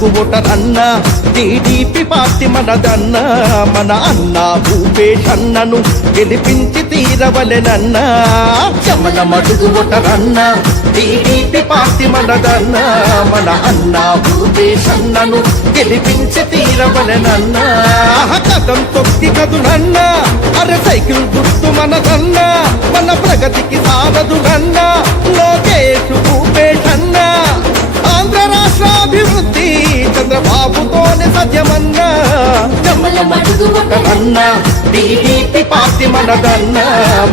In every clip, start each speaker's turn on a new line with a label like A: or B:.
A: మడుగు ఓటరన్న TDP party మనదన్న మన అన్న భూపేష్ అన్నను గెలిపించి తీరవలెనన్న. చమల మడుగు అన్న టీడీపీ పార్టీ మనదన్న మన అన్న భూపేష్ అన్నను గెలిపించి తీరవలెనన్న. కథం తొక్కి కదునన్న అరే సైకిల్ గుర్తు మనదన్న మన ప్రగతికి సాగదునన్న లోకేష్ భూపేష్ అన్న. కమల టీడీపీ పార్టీ మనదన్న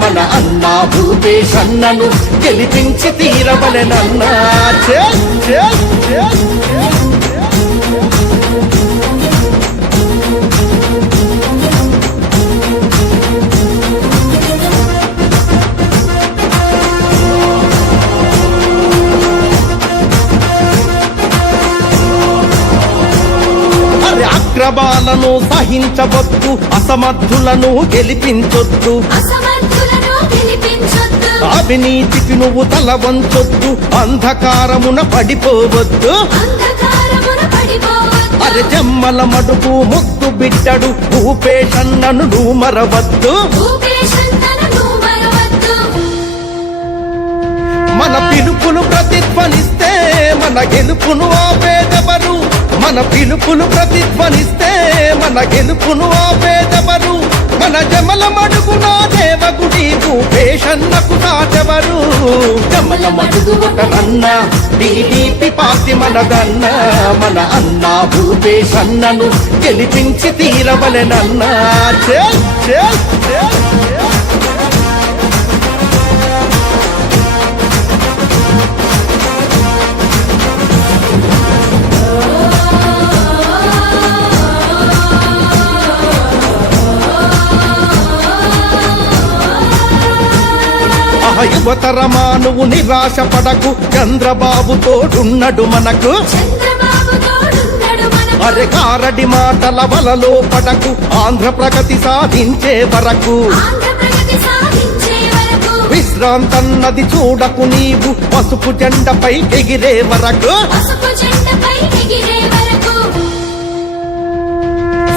A: మన అన్న భూపేష్ అన్నను గెలిపించి తీరవలెనన్నా. చే చే చే. అక్రమాలను సహించవద్దు అసమర్థులను గెలిపించొద్దు. అవినీతికి నువ్వు తల వంచొద్దు అంధకారమున పడిపోవద్దు. అరే జమ్మల మడుగు ముద్దు బిడ్డడు భూపేషన్నను నువ్వు మరవద్దు. మన పిలుపులు ప్రతిధ్వనిస్తే మన గెలుపును ఆపేదెవరు? మన పిలుపులు ప్రతిధ్వనిస్తే మన గెలుపును ఆపేదెవరు? మన జమల మడుగున దేవగుడి భూపేషన్నకు నాటెవరు జమల మడుగు ఒకరన్న టీడీపీ పార్టీ మనదన్న మన అన్న భూపేషన్నను గెలిపించి తీరవలెనన్న. చెల్ చెల్ చెల్ యువతరమా నువ్వు నిరాశ పడకు. చంద్రబాబు తోడున్నడు మనకు. అరె కారడి మాటల వలలో పడకు. ఆంధ్ర ప్రగతి సాధించే వరకు. విశ్రాంతన్నది చూడకు నీవు. పసుపు జెండపై ఎగిరే వరకు.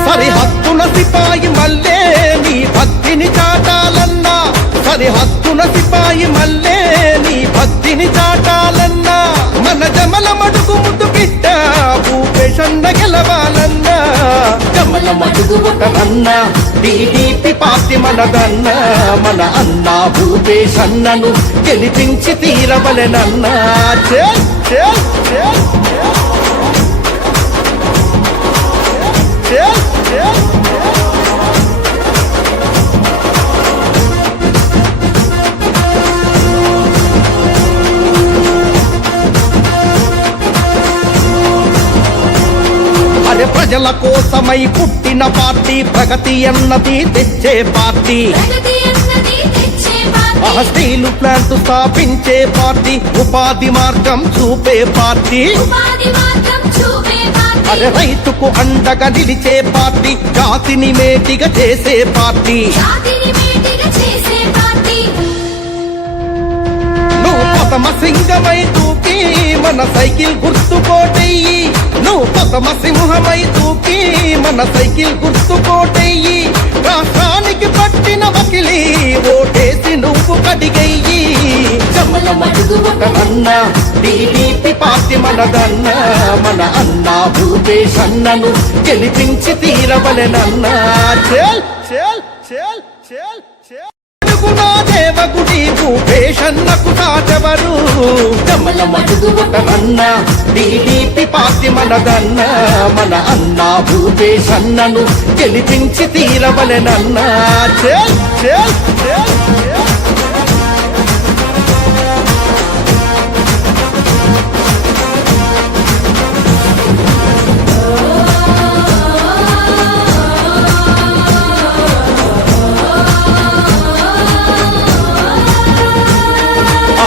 A: సరిహద్దున సిపాయి మల్లే నీ భక్తిని చాటాలన్నా సరిహద్దున సిపాయి మల్లే నీ భక్తిని చాటాలన్నా. మన జమల మడుగు ముద్దు బిడ్డ భూపేషన్న గెలవాలన్నా. జమల మడుగు ఒకరన్న టీడీపీ పార్టీ మనదన్న. మన అన్న భూపేషన్నను గెలిపించి తీరవలెనన్నా. చెల్ కోసమై పుట్టిన పార్టీ ప్రగతి అన్నది తెచ్చే పార్టీ. స్టీలు ప్లాంట్ స్థాపించే పార్టీ ఉపాధి మార్గం చూపే పార్టీ. అరే రైతుకు అండగా నిలిచే పార్టీ జాతిని మేటిగా చేసే పార్టీ. నువ్వు ప్రథమ సింగమై మన సైకిల్ గుర్తుకోటెయ్యి. నువ్వు ప్రథమ సింహమై తూకి మన సైకిల్ గుర్తుకోటెయ్యి. రాష్ట్రానికి పట్టిన వకిలి ఓటేసి నువ్వు కడిగెయ్యి. అన్న టీడీపీ పార్టీ మనదన్న మన అన్న భూపేష్ అన్నను గెలిపించి తీరవలెనన్న. దేవగుడి భూపేషన్నకు తాటెవరు కమల మడుగు ఒకరన్న టీడీపీ పార్టీ మనదన్న మన అన్న భూపేషన్నను గెలిపించి తీరవలెనన్న. చే చే చే.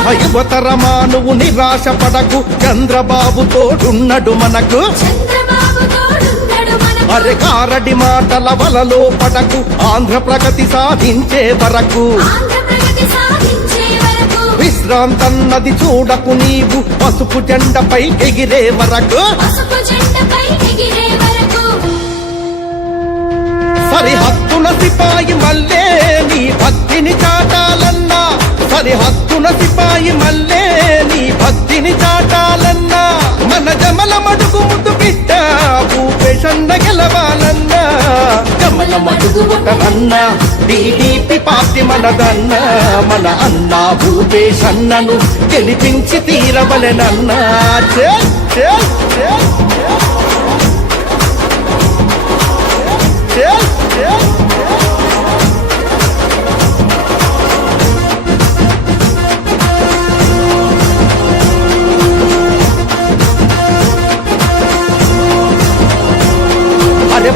A: ఆహ యువతరమా నువ్వు నిరాశ పడకు చంద్రబాబు తోడున్నడు మనకు. అరె కారడి మాటల వలలో పడకు. ఆంధ్ర ప్రగతి సాధించే వరకు. విశ్రాంతన్నది చూడకు నీవు. పసుపు జెండపై ఎగిరే వరకు. సరిహద్దున సిపాయి మల్లే నీ భక్తిని చాటాలన్నా సరిహద్దున సిపాయి మల్లే నీ భక్తిని చాటాలన్నా మన జమల మడుగు ముద్దు బిడ్డ భూపేషన్న గెలవాలన్నా. జమల మడుగు ఒకనన్న టీడీపీ పార్టీ మనదన్న మన అన్న భూపేషన్నను గెలిపించి తీరవలెనన్నా. చే చే చే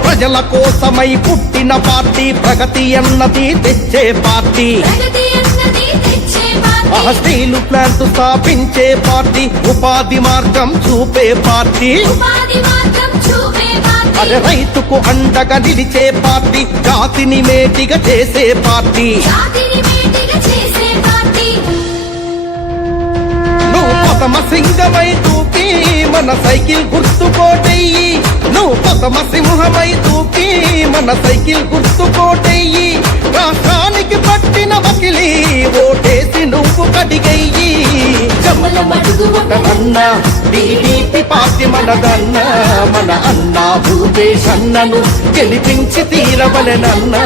A: ప్రజల కోసమై పుట్టిన పార్టీ ప్రగతి అన్నది తెచ్చే పార్టీ. స్టీలు ప్లాంట్ స్థాపించే పార్టీ ఉపాధి మార్గం చూపే పార్టీ.
B: చూపే
A: అరే రైతుకు అండగా నిలిచే పార్టీ జాతిని మేటిగా చేసే పార్టీ. నువ్వు పదమ సింగమై దూకి మన సైకిల్ గుర్తుకోటెయ్యి నువ్వు పదమ సింహమై దూకి మన సైకిల్ గుర్తుకోటెయ్యి. రాష్ట్రానికి పట్టిన వకిలి ఓటేసి నువ్వు కడిగెయ్యి. జమల మడుగు ఒక అన్న టీడీపీ పార్టీ మనదన్న మన అన్న భూపేష్ అన్నను గెలిపించి తీరవలెనన్నా.